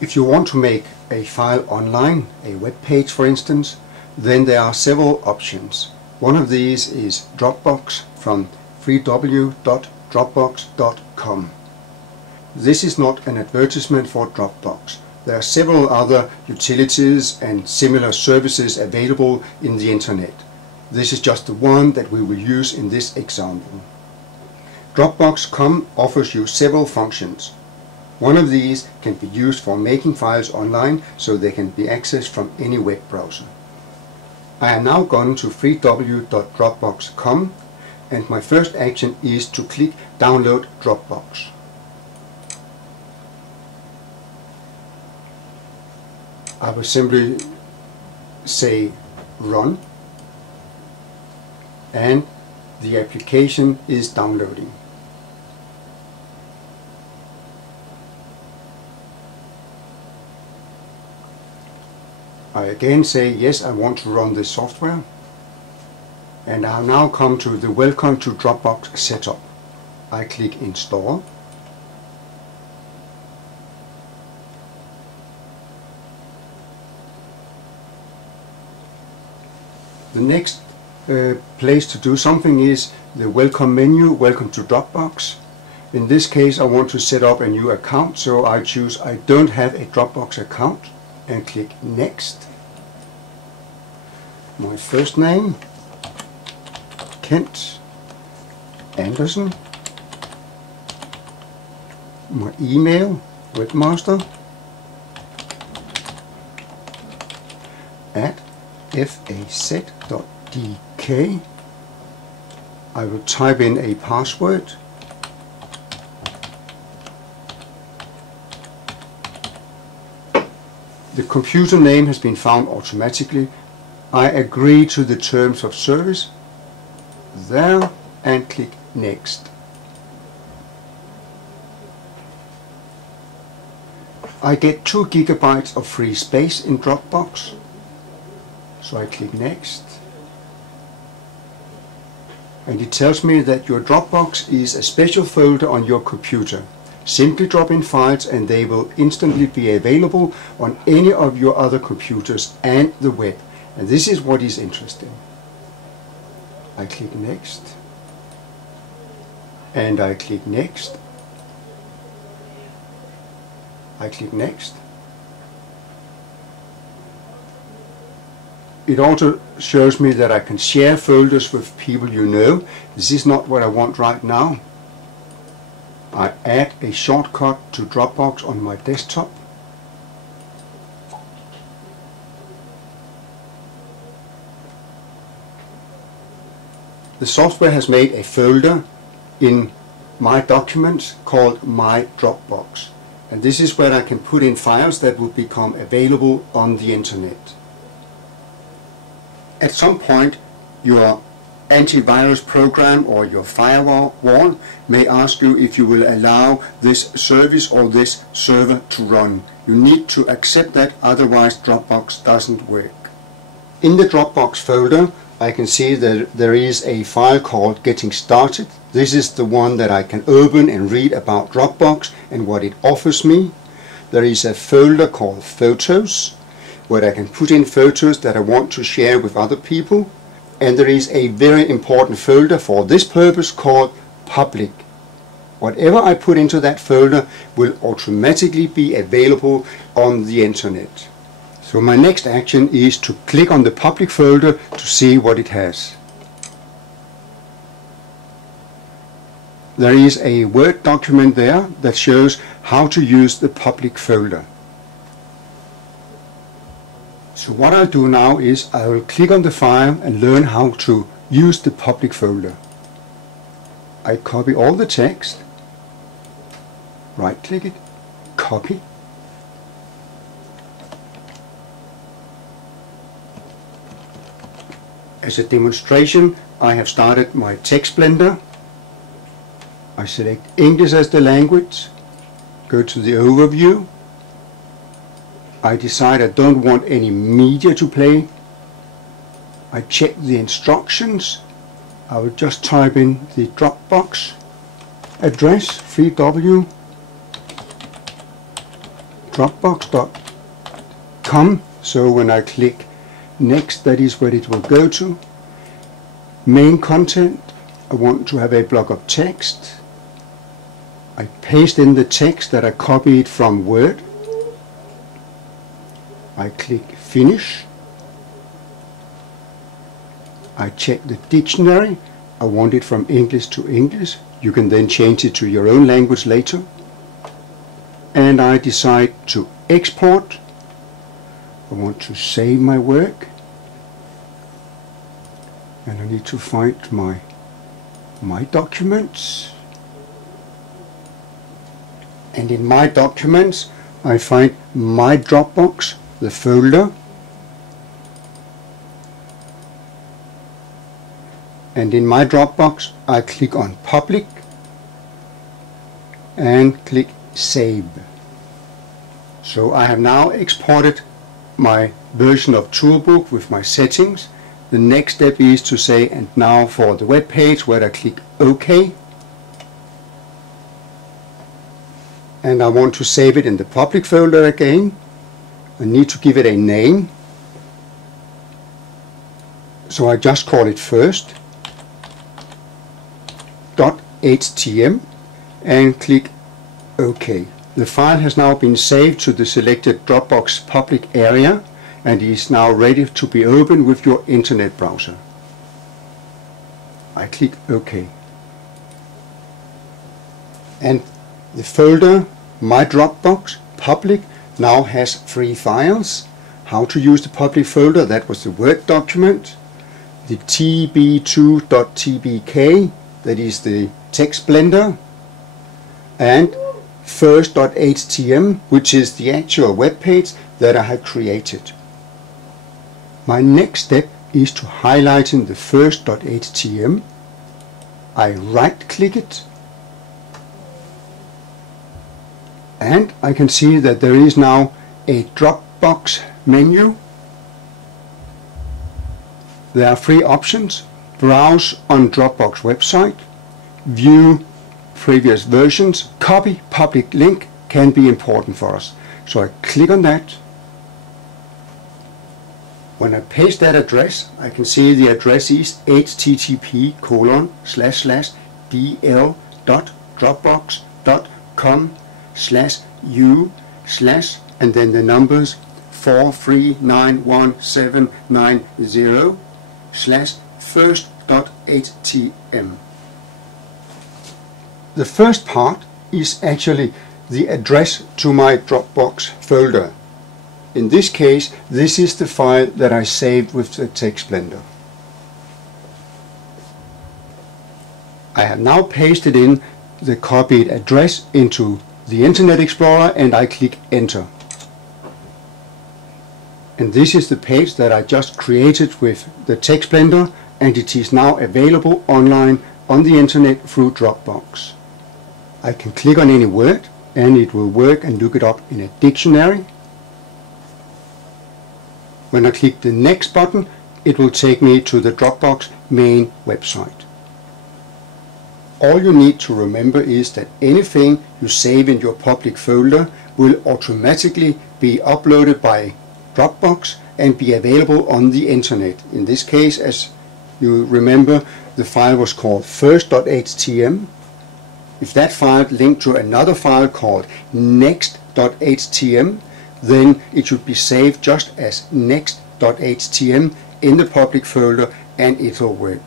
If you want to make a file online, a web page for instance, then there are several options. One of these is Dropbox from www.dropbox.com. This is not an advertisement for Dropbox. There are several other utilities and similar services available in the internet. This is just the one that we will use in this example. Dropbox.com offers you several functions. One of these can be used for making files online so they can be accessed from any web browser. I am now gone to www.dropbox.com and my first action is to click Download Dropbox. I will simply say Run, and the application is downloading. I again say yes, I want to run this software, and I'll now come to the Welcome to Dropbox setup. I click Install. The next place to do something is the Welcome menu, Welcome to Dropbox. In this case I want to set up a new account, so I choose I don't have a Dropbox account and click Next. My first name, Kent Andersen. My email, webmaster@faz.dk. I will type in a password. The computer name has been found automatically. I agree to the terms of service there and click Next. I get 2 GB of free space in Dropbox, so I click Next. And it tells me that your Dropbox is a special folder on your computer. Simply drop in files and they will instantly be available on any of your other computers and the web. And this is what is interesting. I click Next, and I click Next. I click Next. It also shows me that I can share folders with people you know. This is not what I want right now. I add a shortcut to Dropbox on my desktop. The software has made a folder in my documents called My Dropbox, and this is where I can put in files that will become available on the internet. At some point your antivirus program or your firewall may ask you if you will allow this service or this server to run. You need to accept that, otherwise Dropbox doesn't work. In the Dropbox folder I can see that there is a file called Getting Started. This is the one that I can open and read about Dropbox and what it offers me. There is a folder called Photos, where I can put in photos that I want to share with other people. And there is a very important folder for this purpose called Public. Whatever I put into that folder will automatically be available on the internet. So my next action is to click on the public folder to see what it has. There is a Word document there that shows how to use the public folder. So what I'll do now is I will click on the file and learn how to use the public folder. I copy all the text, right click it, copy. As a demonstration, I have started my text blender. I select English as the language, go to the overview. I decide I don't want any media to play. I check the instructions. I will just type in the Dropbox address, 3W dropbox.com. So when I click next, that is where it will go to. Main content, I want to have a block of text. I paste in the text that I copied from Word. I click finish. I check the dictionary. I want it from English to English. You can then change it to your own language later. And I decide to export. I want to save my work. And I need to find my documents. And in my documents, I find my Dropbox, the folder. And in my Dropbox, I click on Public and click Save. So I have now exported my version of Toolbook with my settings. The next step is to say, and now for the web page, where I click OK. And I want to save it in the public folder again. I need to give it a name. So I just call it first.htm and click OK. The file has now been saved to the selected Dropbox public area and is now ready to be opened with your internet browser. I click OK. And the folder My Dropbox Public now has 3 files. How to use the public folder, that was the Word document. The tb2.tbk, that is the text blender. And first.htm, which is the actual web page that I have created. My next step is to highlight in the first.htm. I right click it and I can see that there is now a Dropbox menu. There are 3 options: browse on Dropbox website, view previous versions, copy public link can be important for us. So I click on that. When I paste that address, I can see the address is http://dl.dropbox.com/u/ and then the numbers 439170/first.htm. The first part is actually the address to my Dropbox folder. In this case, this is the file that I saved with the text blender. I have now pasted in the copied address into the Internet Explorer and I click Enter. And this is the page that I just created with the text blender, and it is now available online on the internet through Dropbox. I can click on any word and it will work and look it up in a dictionary. When I click the next button, it will take me to the Dropbox main website. All you need to remember is that anything you save in your public folder will automatically be uploaded by Dropbox and be available on the internet. In this case, as you remember, the file was called first.htm. If that file linked to another file called next.htm, then it should be saved just as next.htm in the public folder and it will work.